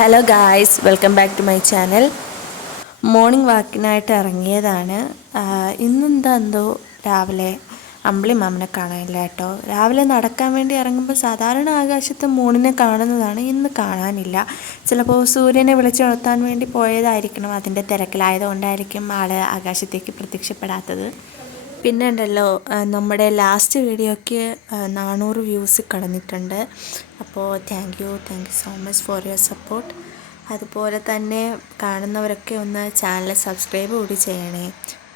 Hello guys welcome back to my channel morning വാക്കിനായിട്ട് ഇറങ്ങിയതാണ്. ഇന്നെന്താ എന്തോ രാവിലെ? അമ്പിളി മാമനെ കാണാനില്ല കേട്ടോ. രാവിലെ നടക്കാൻ വേണ്ടി ഇറങ്ങുമ്പോൾ സാധാരണ ആകാശത്ത് മൂണിനെ കാണുന്നതാണ്. ഇന്ന് കാണാനില്ല. ചിലപ്പോൾ സൂര്യനെ വിളിച്ചുണർത്താൻ വേണ്ടി പോയതായിരിക്കണം. അതിന്റെ തിരക്കിലായതുകൊണ്ടായിരിക്കും ആൾ ആകാശത്തേക്ക് പ്രത്യക്ഷപ്പെടാത്തത്. പിന്നെ ഉണ്ടല്ലോ നമ്മുടെ ലാസ്റ്റ് വീഡിയോയ്ക്ക് നാനൂറ് വ്യൂസ് കടന്നിട്ടുണ്ട്. അപ്പോൾ thank you thank you so much for your support അതുപോലെ തന്നെ കാണുന്നവരൊക്കെ ഒന്ന് ചാനൽ സബ്സ്ക്രൈബ് കൂടി ചെയ്യണേ.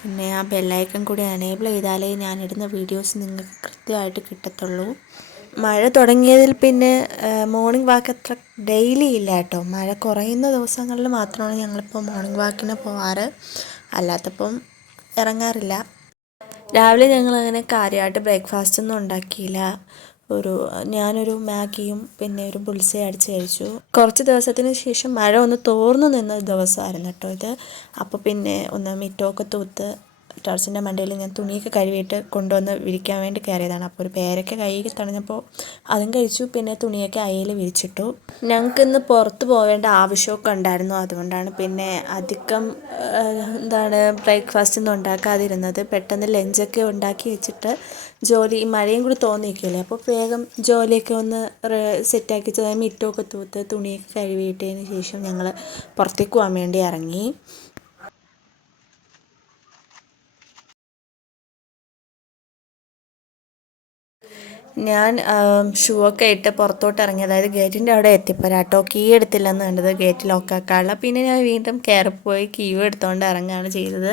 പിന്നെ ആ ബെല്ലൈക്കൺ കൂടി എനേബിൾ ചെയ്താലേ ഞാനിടുന്ന വീഡിയോസ് നിങ്ങൾക്ക് കൃത്യമായിട്ട് കിട്ടത്തുള്ളൂ. മഴ തുടങ്ങിയതിൽ പിന്നെ മോർണിംഗ് വാക്ക് അത്ര ഡെയിലി ഇല്ല കേട്ടോ. മഴ കുറയുന്ന ദിവസങ്ങളിൽ മാത്രമാണ് ഞങ്ങളിപ്പോൾ മോർണിംഗ് വാക്കിന് പോവാറ്. അല്ലാത്തപ്പം ഇറങ്ങാറില്ല. രാവിലെ ഞങ്ങൾ അങ്ങനെ കാര്യമായിട്ട് ബ്രേക്ക്ഫാസ്റ്റ് ഒന്നും ഉണ്ടാക്കിയില്ല. ഒരു ഞാനൊരു മാഗിയും പിന്നെ ഒരു പുൽസയും അടിച്ച് കഴിച്ചു. കുറച്ച് ദിവസത്തിന് ശേഷം മഴ ഒന്ന് തോർന്നു നിന്ന ദിവസമായിരുന്നു കേട്ടോ ഇത്. അപ്പോൾ പിന്നെ ഒന്ന് മിറ്റമൊക്കെ തൂത്ത് ടെറസിന്റെ മണ്ടയിൽ ഞാൻ തുണിയൊക്കെ കഴുകിയിട്ട് കൊണ്ടുവന്ന് വിരിക്കാൻ വേണ്ടി കയറിയതാണ്. അപ്പോൾ ഒരു പേരൊക്കെ കൈ തടഞ്ഞപ്പോൾ അതും കഴിച്ചു. പിന്നെ തുണിയൊക്കെ അയയിൽ വിരിച്ചിട്ടു. ഞങ്ങൾക്ക് ഇന്ന് പുറത്ത് പോവേണ്ട ആവശ്യമൊക്കെ ഉണ്ടായിരുന്നു. അതുകൊണ്ടാണ് പിന്നെ അധികം എന്താണ് ബ്രേക്ക്ഫാസ്റ്റ് ഒന്നും ഉണ്ടാക്കാതിരുന്നത്. പെട്ടെന്ന് ലഞ്ചൊക്കെ ഉണ്ടാക്കി വെച്ചിട്ട് ജോലി മഴയും കൂടി തോന്നിയിരിക്കില്ലേ അപ്പോൾ വേഗം ജോലിയൊക്കെ ഒന്ന് സെറ്റാക്കി മിറ്റമൊക്കെ തൂത്ത് തുണിയൊക്കെ കഴുകിയിട്ടതിന് ശേഷം ഞങ്ങൾ പുറത്തേക്ക് പോകാൻ വേണ്ടി ഇറങ്ങി. ഞാൻ ഷൂ ഒക്കെ ഇട്ട് പുറത്തോട്ട് ഇറങ്ങി അതായത് ഗേറ്റിന്റെ അവിടെ എത്തിപ്പോരാട്ടോ കീ എടുത്തില്ലെന്ന് കണ്ടത് ഗേറ്റ് ലോക്കാക്കാനുള്ള പിന്നെ ഞാൻ വീണ്ടും കയറിപ്പോയി കീ എടുത്തുകൊണ്ട് ഇറങ്ങുകയാണ് ചെയ്തത്.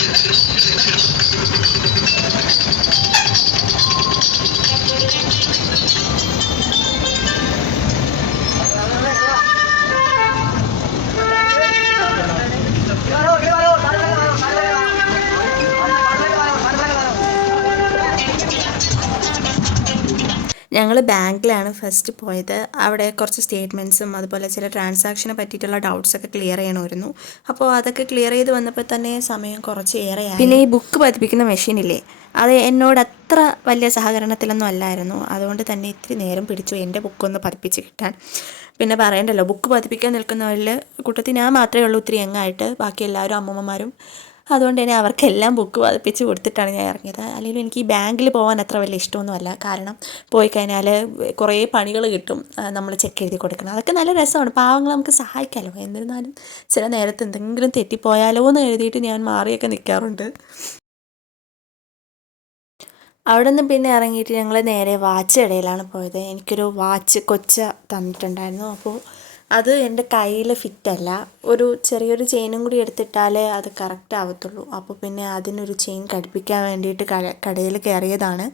ഞങ്ങൾ ബാങ്കിലാണ് ഫസ്റ്റ് പോയത്. അവിടെ കുറച്ച് സ്റ്റേറ്റ്മെന്റ്സും അതുപോലെ ചില ട്രാൻസാക്ഷനെ പറ്റിയിട്ടുള്ള ഡൗട്ട്സ് ഒക്കെ ക്ലിയർ ചെയ്യണമായിരുന്നു. അപ്പോൾ അതൊക്കെ ക്ലിയർ ചെയ്ത് വന്നപ്പോൾ തന്നെ സമയം കുറച്ച് ഏറെ പിന്നെ ഈ ബുക്ക് പതിപ്പിക്കുന്ന മെഷീനില്ലേ അത് എന്നോട് അത്ര വലിയ സഹകരണത്തിലൊന്നും അല്ലായിരുന്നു. അതുകൊണ്ട് തന്നെ ഇത്തിരി നേരം പിടിച്ചു എന്റെ ബുക്കൊന്ന് പതിപ്പിച്ച് കിട്ടാൻ. പിന്നെ പറയണ്ടല്ലോ ബുക്ക് പതിപ്പിക്കാൻ നിൽക്കുന്നവരിൽ കൂട്ടത്തിൽ ഞാൻ മാത്രമേ ഉള്ളൂ ഇത്തിരി യങ്ങായിട്ട് ബാക്കി എല്ലാവരും അമ്മൂമ്മമാരും അതുകൊണ്ട് തന്നെ അവർക്കെല്ലാം ബുക്ക് പതിപ്പിച്ച് കൊടുത്തിട്ടാണ് ഞാൻ ഇറങ്ങിയത്. അല്ലെങ്കിൽ എനിക്ക് ഈ ബാങ്കിൽ പോകാൻ അത്ര വലിയ ഇഷ്ടമൊന്നുമല്ല. കാരണം പോയി കഴിഞ്ഞാൽ കുറേ പണികൾ കിട്ടും നമ്മൾ ചെക്ക് എഴുതി കൊടുക്കണം. അതൊക്കെ നല്ല രസമാണ്. പാവങ്ങൾ നമുക്ക് സഹായിക്കാമല്ലോ എന്നിരുന്നാലും ചില നേരത്ത് എന്തെങ്കിലും തെറ്റിപ്പോയാലോ എന്ന് എഴുതിയിട്ട് ഞാൻ മാറിയൊക്കെ നിൽക്കാറുണ്ട് അവിടെ നിന്ന് പിന്നെ ഇറങ്ങിയിട്ട് ഞങ്ങൾ നേരെ വാച്ച് ഇടയിലാണ് പോയത്. എനിക്കൊരു വാച്ച് കൊച്ച തന്നിട്ടുണ്ടായിരുന്നു. അപ്പോൾ അത് എന്റെ കയ്യിൽ ഫിറ്റല്ല. ഒരു ചെറിയൊരു ചെയിനും കൂടി എടുത്തിട്ടാലേ അത് കറക്റ്റ് ആവത്തുള്ളൂ. അപ്പോൾ പിന്നെ അതിനൊരു ചെയിൻ ഘടിപ്പിക്കാൻ വേണ്ടിയിട്ട് കട കടയിൽ കയറിയതാണ്.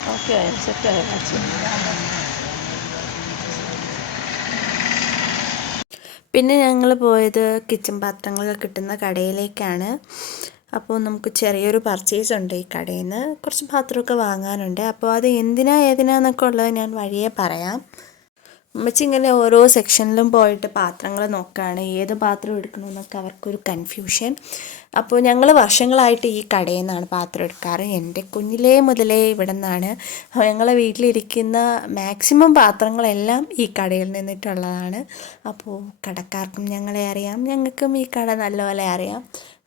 ഓക്കെ പിന്നെ ഞങ്ങൾ പോയത് കിച്ചൺ പാത്രങ്ങളൊക്കെ കിട്ടുന്ന കടയിലേക്കാണ്. അപ്പോൾ നമുക്ക് ചെറിയൊരു പർച്ചേസ് ഉണ്ട് ഈ കടയിൽ നിന്ന് കുറച്ച് പാത്രമൊക്കെ വാങ്ങാനുണ്ട്. അപ്പോൾ അത് എന്തിനാ ഏതിനാന്നൊക്കെ ഉള്ളത് ഞാൻ വഴിയേ പറയാം. ഉമ്മച്ചി ഇങ്ങനെ ഓരോ സെക്ഷനിലും പോയിട്ട് പാത്രങ്ങൾ നോക്കുകയാണ് ഏത് പാത്രം എടുക്കണമെന്നൊക്കെ അവർക്കൊരു കൺഫ്യൂഷൻ അപ്പോൾ ഞങ്ങൾ വർഷങ്ങളായിട്ട് ഈ കടയിൽ നിന്നാണ് പാത്രം എടുക്കാറ്. എന്റെ കുഞ്ഞിലേ മുതലേ ഇവിടെ നിന്നാണ്. ഞങ്ങളെ വീട്ടിലിരിക്കുന്ന മാക്സിമം പാത്രങ്ങളെല്ലാം ഈ കടയിൽ നിന്നിട്ടുള്ളതാണ്. അപ്പോൾ കടക്കാർക്കും ഞങ്ങളെ അറിയാം ഞങ്ങൾക്കും ഈ കട നല്ലപോലെ അറിയാം.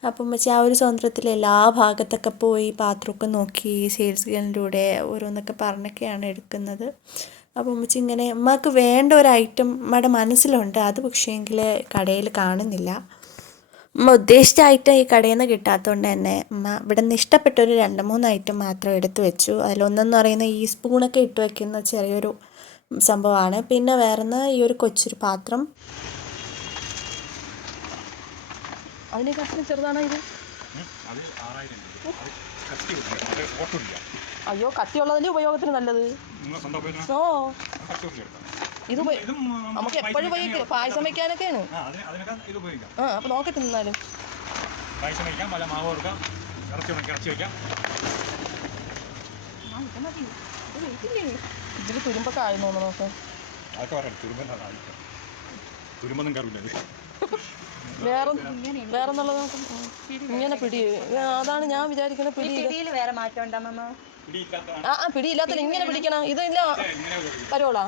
അപ്പം വെച്ചാൽ ആ ഒരു സ്വതന്ത്രത്തിൽ എല്ലാ ഭാഗത്തൊക്കെ പോയി പാത്രമൊക്കെ നോക്കി സെയിൽസുകളുടെ കൂടെ ഓരോന്നൊക്കെ പറഞ്ഞൊക്കെയാണ് എടുക്കുന്നത്. അപ്പം ഉമ്മച്ചി ഇങ്ങനെ ഉമ്മക്ക് വേണ്ട ഒരു ഐറ്റം ഉമ്മയുടെ മനസ്സിലുണ്ട്. അത് പക്ഷേങ്കിൽ കടയിൽ കാണുന്നില്ല. ഉമ്മ ഉദ്ദേശിച്ച ഐറ്റം ഈ കടയിൽ നിന്ന് കിട്ടാത്തതുകൊണ്ട് തന്നെ ഉമ്മ ഇവിടെ നിന്ന് ഇഷ്ടപ്പെട്ട ഒരു രണ്ട് മൂന്ന് ഐറ്റം മാത്രം എടുത്തു വെച്ചു. അതിലൊന്നെന്ന് പറയുന്ന ഈ സ്പൂണൊക്കെ ഇട്ട് വയ്ക്കുന്ന ചെറിയൊരു സംഭവമാണ്. പിന്നെ വേറൊന്ന് ഈ ഒരു കൊച്ചൊരു പാത്രം. അതിനേക്കാട്ടിലും ചെറുതാണോ ഇത്? അത് ആറായിരം രൂപ. അയ്യോ കട്ടിയുള്ളതിന്റെ ഉപയോഗത്തിന് നല്ലത്. ഓ ഇത് നമുക്ക് എപ്പോഴും ഉപയോഗിക്കാം. പായസം വയ്ക്കാനൊക്കെയാണ്. ആ അപ്പൊ നോക്കട്ടെ നിന്നാലും പായസം വയ്ക്കാം പല മാവ് കൊടുക്കാം ഇറച്ചി ഉണക്കി ഇറച്ചി വയ്ക്കാം. ഇതിൽ തുരുമ്പൊക്കെ ആയി തോന്നുന്നു അതൊക്കെ പറയാം തുരുമ്പൊന്നും ഇത് വേറെ വേറെ എന്നുള്ളത് നമുക്ക് ഇങ്ങനെ. പിടി അതാണ് ഞാൻ വിചാരിക്കുന്ന പിടി. വേറെ മാറ്റം പിടിയില്ലാത്ത ആ ആ പിടിയില്ലാത്ത ഇങ്ങനെ പിടിക്കണം. ഇതില്ല വരുവോളാ?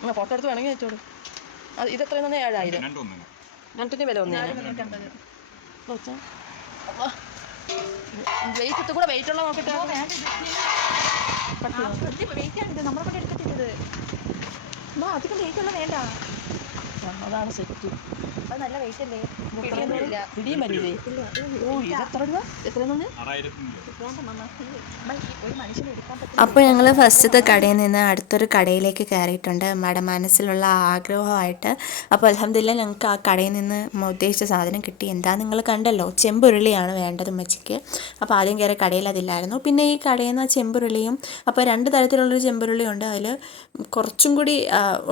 ഇത് ഫോട്ടോ എടുത്ത് വേണമെങ്കിൽ വെച്ചോളൂ അത് ഇത് എത്രയും തന്നെ ഏഴായിരം. രണ്ടിന്റെ വില ഒന്നേ വെയിറ്റ് ഇട്ട് കൂടെ വെയിറ്റ് ഉള്ള നോക്കട്ടെ ഇത് അധികം വെയിറ്റ് ഉള്ള വേണ്ട. അതാണ് സെറ്റ് അത് നല്ല വെയിറ്റ് അല്ലേ? പിടിയും വരില്ലേ? ഓ ഇത് എത്ര രൂപ എത്ര ആറായിരത്തി ഒരു മനുഷ്യനെ എടുക്കാൻ പറ്റും അപ്പോൾ ഞങ്ങൾ ഫസ്റ്റത്തെ കടയിൽ നിന്ന് അടുത്തൊരു കടയിലേക്ക് കയറിയിട്ടുണ്ട്. നമ്മുടെ മനസ്സിലുള്ള ആഗ്രഹമായിട്ട്. അപ്പോൾ അലഹമില്ല ഞങ്ങൾക്ക് ആ കടയിൽ നിന്ന് ഉദ്ദേശിച്ച സാധനം കിട്ടി. എന്താ നിങ്ങൾ കണ്ടല്ലോ? ചെമ്പുരുളിയാണ് വേണ്ടത് ഉമ്മച്ചിക്ക്. അപ്പോൾ ആദ്യം കയറിയ കടയിൽ അതില്ലായിരുന്നു. പിന്നെ ഈ കടയിൽ നിന്ന് ആ ചെമ്പുരുളിയും അപ്പോൾ രണ്ട് തരത്തിലുള്ളൊരു ചെമ്പുരുളിയുണ്ട്. അതിൽ കുറച്ചും കൂടി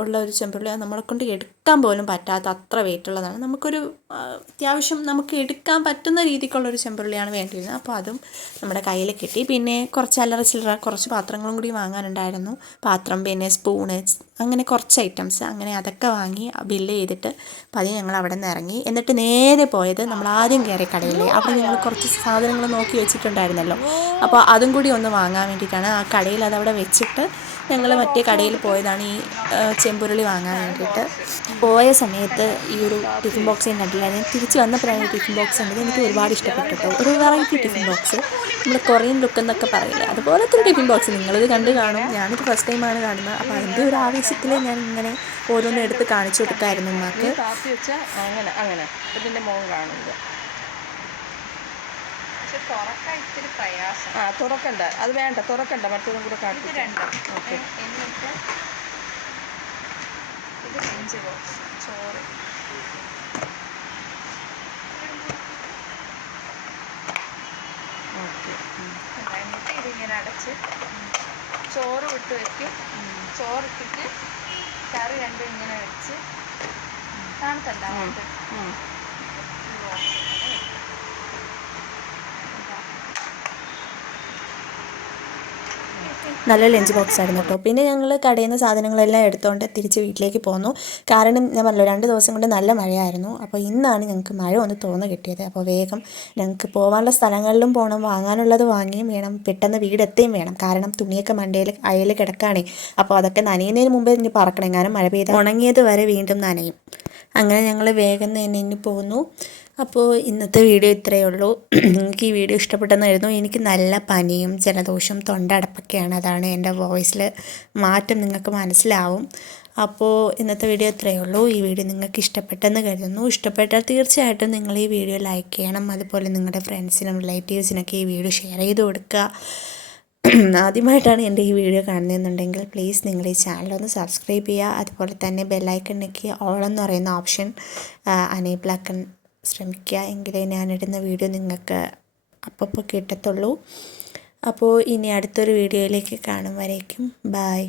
ഉള്ള ഒരു ചെമ്പുരുളി അത് നമ്മളെ കൊണ്ട് എടുക്കാൻ പോലും പറ്റാത്ത അത്ര വെയിറ്റ് ഉള്ളതാണ്. നമുക്കൊരു അത്യാവശ്യം നമുക്ക് എടുക്കാൻ പറ്റുന്ന രീതിക്കുള്ളൊരു ചെമ്പുള്ളിയാണ് വേണ്ടിയിരുന്നത്. അപ്പോൾ അതും നമ്മുടെ കയ്യിൽ കിട്ടി. പിന്നെ കുറച്ച് അല്ലറ ചില്ലറ കുറച്ച് പാത്രങ്ങളും കൂടി വാങ്ങാനുണ്ടായിരുന്നു. പാത്രം പിന്നെ സ്പൂണ് അങ്ങനെ കുറച്ച് ഐറ്റംസ് അങ്ങനെ അതൊക്കെ വാങ്ങി ബില്ല് ചെയ്തിട്ട് പതിയെ ഞങ്ങൾ അവിടെ നിന്ന് ഇറങ്ങി. എന്നിട്ട് നേരെ പോയത് നമ്മൾ ആദ്യം കയറിയ കടയിലെ. അവിടെ ഞങ്ങൾ കുറച്ച് സാധനങ്ങൾ നോക്കി വെച്ചിട്ടുണ്ടായിരുന്നല്ലോ. അപ്പോൾ അതും കൂടി ഒന്ന് വാങ്ങാൻ വേണ്ടിയിട്ടാണ് ആ കടയിൽ അതവിടെ വെച്ചിട്ട് ഞങ്ങൾ മറ്റേ കടയിൽ പോയതാണ് ഈ ചെമ്പുരുളി വാങ്ങാൻ വേണ്ടിയിട്ട്. പോയ സമയത്ത് ഈ ഒരു ടിഫിൻ ബോക്സ് ഞാൻ കണ്ടില്ലായിരുന്നു തിരിച്ച് വന്നപ്പോഴാണ് ടിഫിൻ ബോക്സ് ഉണ്ടത് എനിക്ക് ഒരുപാട് ഇഷ്ടപ്പെട്ടു കേട്ടോ. ഒരു വെറൈറ്റി ടിഫിൻ ബോക്സ് നമ്മൾ കൊറിയൻ ലുക്ക് എന്നൊക്കെ പറയില്ലേ. അതുപോലത്തെ ഒരു ടിഫിൻ ബോക്സ് നിങ്ങളിത് കണ്ട് കാണും. ഞാനിത് ഫസ്റ്റ് ടൈമാണ് കാണുന്നത്. അപ്പോൾ അതിന്റെ ഒരു ആവേശത്തിൽ ഞാൻ ഇങ്ങനെ ഓരോന്ന് എടുത്ത് കാണിച്ചു കൊടുക്കായിരുന്നു ഉമ്മാക്ക്. വെച്ചാൽ അങ്ങനെ അങ്ങനെ. ഇതിന്റെ മുഖം കാണുന്നത്. ആ തുറക്കണ്ട. അത് വേണ്ട തുറക്കണ്ട. മറ്റൊന്നും കൂടെ കാണിച്ചു ഓക്കെ. ഇത് ലഞ്ച് ബോക്സ് ചോറ്. ഓക്കെ. എന്നിട്ട് ഇതിങ്ങനെ അടച്ച് ചോറ് വിട്ട് വെക്കും. ചോറിട്ടിട്ട് കറി രണ്ടും ഇങ്ങനെ വെച്ച്. തണുത്തല്ല നല്ല ലഞ്ച് ബോക്സ് ആയിരുന്നു കേട്ടോ. പിന്നെ ഞങ്ങൾ കടയിൽ നിന്ന് സാധനങ്ങളെല്ലാം എടുത്തുകൊണ്ട് തിരിച്ച് വീട്ടിലേക്ക് പോന്നു. കാരണം ഞാൻ പറഞ്ഞല്ലോ രണ്ട് ദിവസം കൊണ്ട് നല്ല മഴയായിരുന്നു. അപ്പോൾ ഇന്നാണ് ഞങ്ങൾക്ക് മഴ ഒന്ന് തോന്നു കിട്ടിയത്. അപ്പോൾ വേഗം ഞങ്ങൾക്ക് പോകാനുള്ള സ്ഥലങ്ങളിലും പോകണം വാങ്ങാനുള്ളത് വാങ്ങിയും വേണം പെട്ടെന്ന് വീടെത്തുകയും വേണം. കാരണം തുണിയൊക്കെ മണ്ടയിൽ അയൽ കിടക്കുകയാണേ അപ്പോൾ അതൊക്കെ നനയുന്നതിന് മുമ്പേ ഇനി പറക്കണം. കാരണം മഴ പെയ്ത് ഉണങ്ങിയത് വരെ വീണ്ടും നനയും. അങ്ങനെ ഞങ്ങൾ വേഗം തന്നെ ഇനി പോന്നു. അപ്പോൾ ഇന്നത്തെ വീഡിയോ ഇത്രയേ ഉള്ളൂ. നിങ്ങൾക്ക് ഈ വീഡിയോ ഇഷ്ടപ്പെട്ടെന്നായിരുന്നു. എനിക്ക് നല്ല പനിയും ജലദോഷവും തൊണ്ടടപ്പൊക്കെയാണ്. അതാണ് എന്റെ വോയിസിൽ മാറ്റം നിങ്ങൾക്ക് മനസ്സിലാവും. അപ്പോൾ ഇന്നത്തെ വീഡിയോ ഇത്രയേ ഉള്ളൂ. ഈ വീഡിയോ നിങ്ങൾക്ക് ഇഷ്ടപ്പെട്ടെന്ന് കരുതുന്നു. ഇഷ്ടപ്പെട്ടാൽ തീർച്ചയായിട്ടും നിങ്ങൾ ഈ വീഡിയോ ലൈക്ക് ചെയ്യണം. അതുപോലെ നിങ്ങളുടെ ഫ്രണ്ട്സിനും റിലേറ്റീവ്സിനൊക്കെ ഈ വീഡിയോ ഷെയർ ചെയ്ത് കൊടുക്കുക. ആദ്യമായിട്ടാണ് എന്റെ ഈ വീഡിയോ കാണുന്നതെന്നുണ്ടെങ്കിൽ പ്ലീസ് നിങ്ങൾ ഈ ചാനൽ ഒന്ന് സബ്സ്ക്രൈബ് ചെയ്യുക. അതുപോലെ തന്നെ ബെല്ലൈക്കൺ ഞെക്കി ഓൾ എന്ന് പറയുന്ന ഓപ്ഷൻ അനേബിളാക്കാൻ ശ്രമിക്കുക എങ്കിലേ ഞാനിടുന്ന വീഡിയോ നിങ്ങൾക്ക് അപ്പപ്പോൾ കിട്ടത്തുള്ളൂ. അപ്പോൾ ഇനി അടുത്തൊരു വീഡിയോയിലേക്ക് കാണും വരേക്കും. ബായ്